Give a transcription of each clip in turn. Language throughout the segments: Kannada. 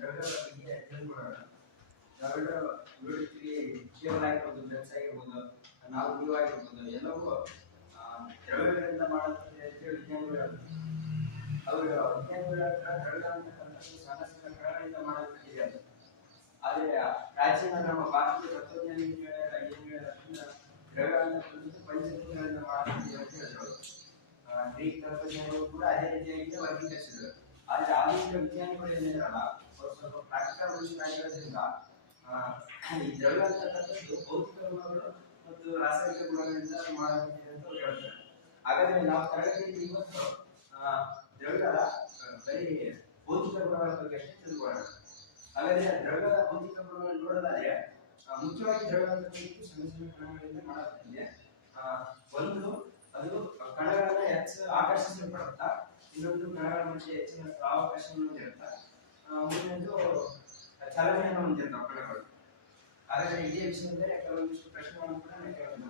ದ್ರವ್ಯಗಳಿಗೆ ತಿಳ್ಕೊಳ್ಳೋಣ. ದ್ರವ್ಯ ವಿವರಿಕೆಗೆ ಜೀವನಾಗಿರ್ಬೋದು, ಡ್ರಗ್ಸ್ ಆಗಿರ್ಬೋದು, ನಾವು ನೀವಾಗಿರ್ಬೋದು, ಎಲ್ಲವೂ ದ್ರವ್ಯಗಳಿಂದ ಮಾಡುತ್ತದೆ ಅಂತ ವಿಜ್ಞಾನಿಗಳು ಹೇಳ್ತಾರೆ. ಅವರು ವಿಜ್ಞಾನಿಗಳ ದ್ರವ್ಯ ಅಂತಕ್ಕಂಥದ್ದು ಸಣ್ಣ ಸಣ್ಣ ಕಣಗಳಿಂದ ಮಾಡಲ್ಪಟ್ಟಿದೆ ಅಂತ. ಆದರೆ ಪ್ರಾಚೀನ ನಮ್ಮ ಭಾರತೀಯ ತತ್ವಜ್ಞಾನಿಗಳ ಏನು ಹೇಳೋದ್ರಿಂದ ದ್ರವ್ಯ ಅಂತಕ್ಕಂಥದ್ದು ಪಂಚಭೂತಗಳಿಂದ ಮಾಡಲ್ಪಟ್ಟಿದೆ ಅಂತ ಹೇಳಿದ್ರು. ಗ್ರೀಕ್ ತತ್ವಜ್ಞಾನಿಗಳು ಕೂಡ ಅದೇ ರೀತಿಯಾಗಿ ವರ್ಗೀಕರಿಸಿದರು. ಆದರೆ ಆಧುನಿಕ ವಿಜ್ಞಾನಿಗಳು ಏನಿದಾರಲ್ಲ ಅವರು ಸ್ವಲ್ಪ ಪ್ರಾಕ್ಟಿಕಲ್ ಮನುಷ್ಯರಾಗಿರೋದ್ರಿಂದ ಈ ದ್ರವ್ಯ ಅಂತಕ್ಕಂಥದ್ದು ಭೌತಿಕ ಗುಣಗಳು ಮತ್ತು ರಾಸಾಯನಿಕ ಗುಣಗಳಿಂದ ಮಾಡಲ್ಪಟ್ಟಿದೆ ಅಂತ ಅವರು ಹೇಳ್ತಾರೆ. ಹಾಗಾದ್ರೆ ನಾವು ತರಗತಿಯಲ್ಲಿ ಇವತ್ತು ದ್ರವ್ಯದ ಬರೀ ಭೌತಿಕ ಗುಣಗಳ ಬಗ್ಗೆ ಅಷ್ಟೇ ತಿಳ್ಕೊಳ್ಳೋಣ. ಹಾಗಾದ್ರೆ ದ್ರವ್ಯದ ಭೌತಿಕ ಗುಣಗಳನ್ನು ನೋಡೋದಾದ್ರೆ ಮುಖ್ಯವಾಗಿ ದ್ರವ್ಯ ಅಂತಕ್ಕಂಥದ್ದು ಸಣ್ಣ ಸಣ್ಣ ಕಣಗಳಿಂದ ಮಾಡಲ್ಪಟ್ಟಿದೆ. ಒಂದು ಅದು ಕಣಗಳನ್ನ ಹೆಚ್ಚು ಆಕರ್ಷಿಸಲ್ಪಡುತ್ತಾ, ಇನ್ನೊಂದು ಕಣಗಳ ಮಧ್ಯೆ ಹೆಚ್ಚಿನ ಅವಕಾಶವನ್ನು ಹೊಂದಿರುತ್ತಾ, ಮುಂದೊಂದು ಚಲನೆಯನ್ನು ಹೊಂದಿರ್ತಾವೆ ಕಣಗಳು. ಹಾಗಾದ್ರೆ ಇದೇ ವಿಷಯದಲ್ಲಿ ಕೆಲವೊಂದಿಷ್ಟು ಪ್ರಶ್ನೆಗಳನ್ನು ಕೂಡ ನಾನು ಕೇಳೋಣ.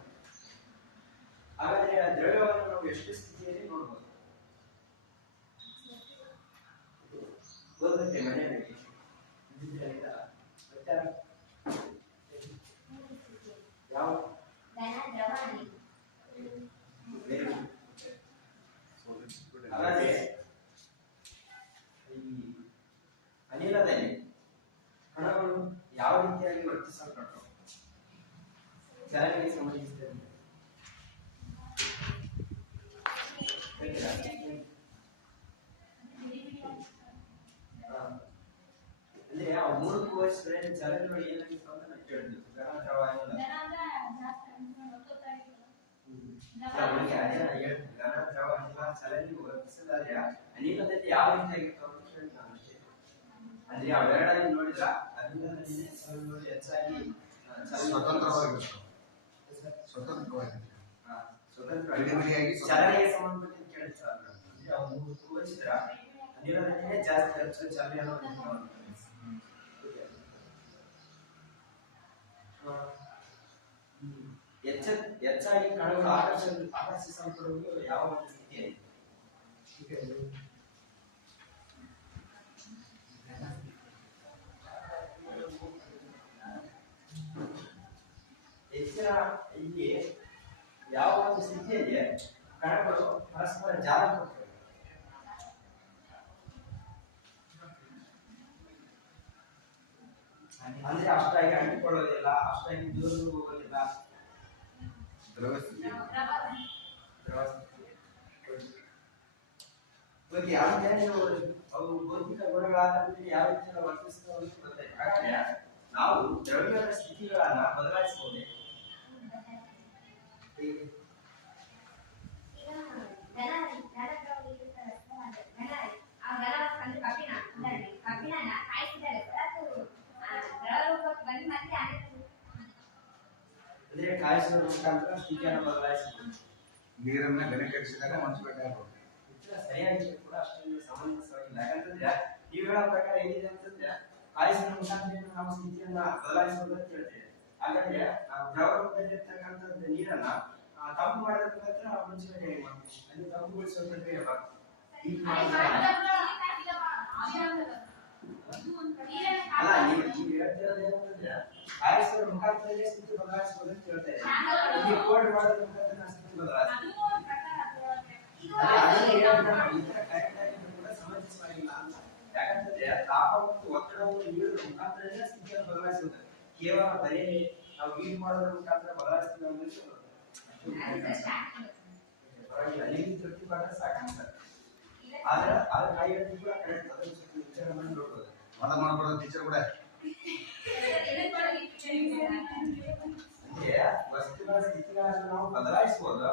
ಹಾಗಾದ್ರೆ ದ್ರವ್ಯವನ್ನು ನಾವು ಎಷ್ಟು ಸ್ಥಿತಿಯಲ್ಲಿ ನೋಡಬಹುದು? ಗೊತ್ತೇ ಮನೆಯಲ್ಲಿ ಯಾವ ಹಾಗಾದ್ರೆ ಈ ಅನಿಲದಲ್ಲಿ ಕಣಗಳು ಯಾವ ರೀತಿಯಾಗಿ ವರ್ತಿಸಲ್ಪಟ್ಟವು ಚಲನೆಗೆ ಸಂಬಂಧಿಸಿದಂತೆ? ಅಂದ್ರೆ ಆ ಮೂಲಕ ವಹಿಸಿದ್ರೆ ಚಲನೆಗಳು ಏನಾಗಿತ್ತು ಅಂತ ನಾನು ಕೇಳಿದ್ವಿ. ಘನ ದ್ರವ ಅನಿಲ ಘನ ದ್ರವ ಅನಿಲ ಚಲನೆಗೆ ವರ್ತಿಸಿದಾಗ ಅನಿಲದಲ್ಲಿ ಯಾವ ರೀತಿಯಾಗಿತ್ತು ಅಂತ ಕೇಳ್ತಾನೆ ಅಷ್ಟೇ. ಅಂದ್ರೆ ಅವೆರಡಾಗಿ ನೋಡಿದ್ರ ಅನಿಲದಲ್ಲಿ ಚಲನೆಗಳು ಹೆಚ್ಚಾಗಿ ಸ್ವತಂತ್ರವಾಗಿ ಚಲನೆಗೆ ಸಂಬಂಧಪಟ್ಟಿದ್ದು ಕೇಳಿಸ್ತಾರೆ. ಅಂದ್ರೆ ಅವು ತೋರಿಸಿದ್ರ ಅನಿಲದಲ್ಲಿನೇ ಜಾಸ್ತಿ ಹೆಚ್ಚು ಚಲನೆಯನ್ನು ಹೊಂದಿರ್ತಾವೆ. ಹೆಚ್ಚಾಗಿ ಕಣಗಳು ಆಕರ್ಷಿಸಲ್ಪಡುವುದು ಯಾವ ಒಂದು ಸ್ಥಿತಿಯಲ್ಲಿ? ಹೆಚ್ಚಿನ ಇಲ್ಲಿ ಯಾವ ಒಂದು ಸ್ಥಿತಿಯಲ್ಲಿ ಕಣಗಳು ಪರಸ್ಪರ ಜಾಲ ಕೊಡ್ತವೆ? ಅಂದ್ರೆ ಅಷ್ಟಾಗಿ ಅಂಟಿಕೊಳ್ಳೋದಿಲ್ಲ, ಅಷ್ಟಾಗಿ ದೂರ ಹೋಗೋದಿಲ್ಲ. ದ್ರವ ಸ್ಥಿತಿ ಅವು ಭೌತಿಕ ಗುಣಗಳಾದಂತೆ ಯಾವ ರೀತಿ ವರ್ತಿಸ್ತವೆ ಅಂತ ಗೊತ್ತಾಯ್ತು. ಹಾಗಾದ್ರೆ ನಾವು ದ್ರವ್ಯದ ಸ್ಥಿತಿಗಳನ್ನ ಬದಲಾಯಿಸಬಹುದೇ? ಅಂದ್ರೆ ಕಾಯಿಸುವ ಮುಖಾಂತರ ಸ್ಥಿತಿಯನ್ನು ಬದಲಾಯಿಸಬಹುದು. ನೀರನ್ನ ಘನೀಕರಿಸಿದಾಗ ಮಂಚು ಬೇಕಾಗಬಹುದು. ಸರಿಯಾಗಿ ಕೂಡ ಅಷ್ಟೊಂದು ಸಮಂಜಸವಾಗಿಲ್ಲ. ಯಾಕಂತಂದ್ರೆ ನೀವು ಹೇಳೋ ಪ್ರಕಾರ ಏನಿದೆ ಅಂತಂದ್ರೆ ಕಾಯಿಸುವ ಮುಖಾಂತರ ನಾವು ಸ್ಥಿತಿಯನ್ನ ಬದಲಾಯಿಸಬಹುದು ಅಂತ ಹೇಳ್ತೇವೆ. ಹಾಗಾದ್ರೆ ದ್ರವ ರೂಪದಲ್ಲಿರ್ತಕ್ಕಂಥದ್ದು ನೀರನ್ನ ತಂಪು ಮಾಡಿದ ಮುಖಾಂತರ ಮಂಚು ಬೇಕಾಗಿ ಮಾಡ್ತೀವಿ. ಅಲ್ಲಿ ತಂಪುಗೊಳಿಸುವ ಪ್ರಕ್ರಿಯೆ ಬರ್ತದೆ. ಅಲ್ಲ ನೀವು ಹೇಳ್ತಿರೋದು ಏನಂತಂದ್ರೆ ಕಾಯಿಸುವ ಮುಖಾಂತರ ಸ್ಥಿತಿ ಬದಲಾಯಿಸಬಹುದು ಅಂತ ಹೇಳ್ತೇವೆ. ಇಲ್ಲಿ ಕೋಲ್ಡ್ ಮಾಡೋದ್ರ ಮುಖಾಂತರ ಸ್ಥಿತಿ ಬದಲಾಯಿಸಬಹುದು. ಸಮಂಜಸವಾಗಿಲ್ಲ ಅಂತ. ಯಾಕಂತಂದ್ರೆ ತಾಪ ಮತ್ತು ಒತ್ತಡವನ್ನು ನೀಡುವ ಮುಖಾಂತರ ಸ್ಥಿತಿಯನ್ನು ಬದಲಾಯಿಸುವುದು. ಕೇವಲ ಬರೀ ನಾವು ಹೀಟ್ ಮಾಡೋದ್ರ ಮುಖಾಂತರ ಬದಲಾಯಿಸ್ತೀವಿ ಅನ್ನೋದು ಪರವಾಗಿಲ್ಲ, ನಿಮಗೆ ತೃಪ್ತಿ ಪಟ್ಟರೆ ಸಾಕಾಗ್ತದೆ. ಆದ್ರೆ ಅದ್ರ ಕೈ ಕೂಡ ಕರೆಕ್ಟ್ ಅದನ್ನು ವಿಚಾರ ಮಾಡಿ ನೋಡ್ಬೋದು. ಮತ ಮಾಡ್ಕೊಳ್ಳೋ ಟೀಚರ್ ಕೂಡ ಅಂದ್ರೆ ವಸ್ತುಗಳ ಸ್ಥಿತಿಗಳನ್ನು ನಾವು ಬದಲಾಯಿಸಬಹುದು.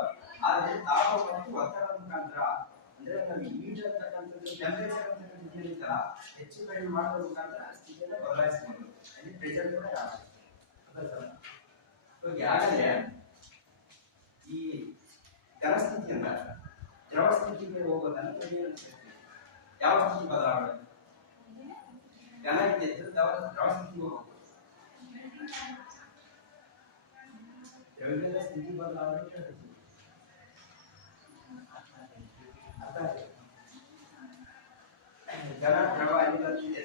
ಆದ್ರೆ ತಾಪ ಮತ್ತು ಒತ್ತಡದ ಮುಖಾಂತರ ಅಂದ್ರೆ ನಾವು ಹೀಟ್ ಅಂತಕ್ಕಂಥದ್ದು ಟೆಂಪರೇಚರ್ ಅಂತಕ್ಕಂಥದ್ದು ಏನಿತ್ತಲ್ಲ ಹೆಚ್ಚು ಕಡಿಮೆ ಮಾಡೋದ್ರ ಮುಖಾಂತರ ಸ್ಥಿತಿಯನ್ನು ಬದಲಾಯಿಸಬಹುದು. ಅಲ್ಲಿ ಪ್ರೆಷರ್ ಕೂಡ ಹಾಗಾದ್ರೆ ಈ ಘನ ಸ್ಥಿತಿಯಿಂದ ದ್ರವ ಸ್ಥಿತಿಗೆ ಹೋಗೋದನ್ನು ಯಾವ ಸ್ಥಿತಿ ಬದಲಾವಣೆ? ಘನ ಇದ್ದಿದ್ದು ದ್ರವ ಸ್ಥಿತಿಗೆ ಹೋಗ್ಬೇಕು. ದ್ರವ್ಯದ ಸ್ಥಿತಿ ಬದಲಾವಣೆ ಕೇಳ್ತೀವಿ. ಘನ ದ್ರವ ಅನಿಲ ಇದೆ.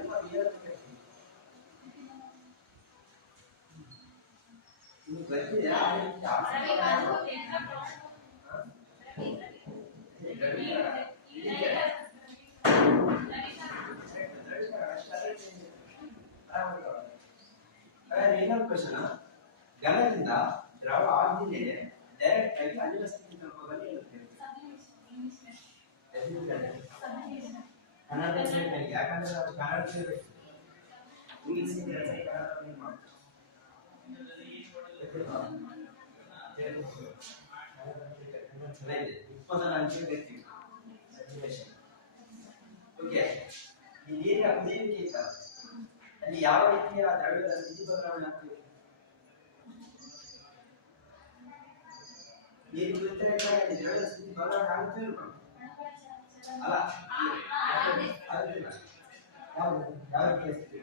ಎಲ್ಲ ಹೇಳ್ಬೇಕು. ನೀವು ಬರ್ತಿದ್ದೀರಾ ಆ ರೀತಿ ಇನ್ನೊಂದು ಕ್ವಶನ್, ಘನದಿಂದ ದ್ರವ ಆದ್ಮೇಲೆ ಡೈರೆಕ್ಟ್ ಆಗಿ ಅನಿಲ ಸ್ಥಿತಿ ತಲುಪೋದಲ್ಲಿ ಇರುತ್ತೆ. ಕನ್ನಡ ಯಾಕಂದ್ರೆ ನಾವು ಕನ್ನಡ ಇಂಗ್ಲಿಷ್ ಉತ್ಪಾದನಾ ಅಂಶ ಬೇಕು. ಓಕೆ, ಈ ನೀರಿನ ಕುದಿಯುವಿಕೆ ಇತ್ತ ಅಲ್ಲಿ ಯಾವ ರೀತಿಯ ದ್ರವ್ಯದ ಸ್ಥಿತಿ ಬದಲಾವಣೆ ಆಗ್ತದೆ? ನೀರು ಕುದಿತರೆ ದ್ರವ್ಯದ ಸ್ಥಿತಿ ಬದಲಾವಣೆ ಆಗುತ್ತೆ ಅಲ್ಲ? ಆಗುತ್ತಿಲ್ಲ. ಯಾವ ರೀತಿಯ ಸ್ಥಿತಿ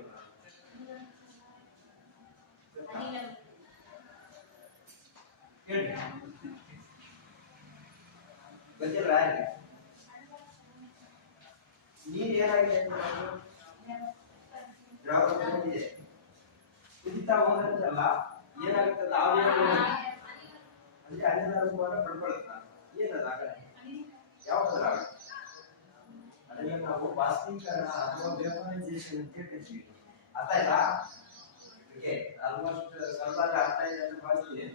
ಹೇಳಿ, ಗೊತ್ತಿಲ್ಲ ಯಾರಿಗೆ? ನೀರು ಏನಾಗಿದೆ ದ್ರವ ಬಂದಿದೆ, ಕುದಿತಾ ಹೋದಂತೆಲ್ಲ ಏನಾಗುತ್ತದೆ ಆವಿಯ ಅಂದ್ರೆ ಅನಿಲ ರೂಪವನ್ನು ಪಡ್ಕೊಳುತ್ತ. ಏನದಾಗಲ್ಲ, ಯಾವ ಬದಲಾವಣೆ? ಅದನ್ನ ನಾವು ಬಾಷ್ಪೀಕರಣ ಅಥವಾ ವೇಪರೈಸೇಷನ್ ಅಂತ ಹೇಳ್ತೀವಿ. ಅರ್ಥ ಆಯ್ತಾ? ಓಕೆ, ಆಲ್ಮೋಸ್ಟ್ ಸ್ವಲ್ಪ ಅರ್ಥ ಆಗಿದೆ ಅಂತ ಭಾವಿಸ್ತೀನಿ.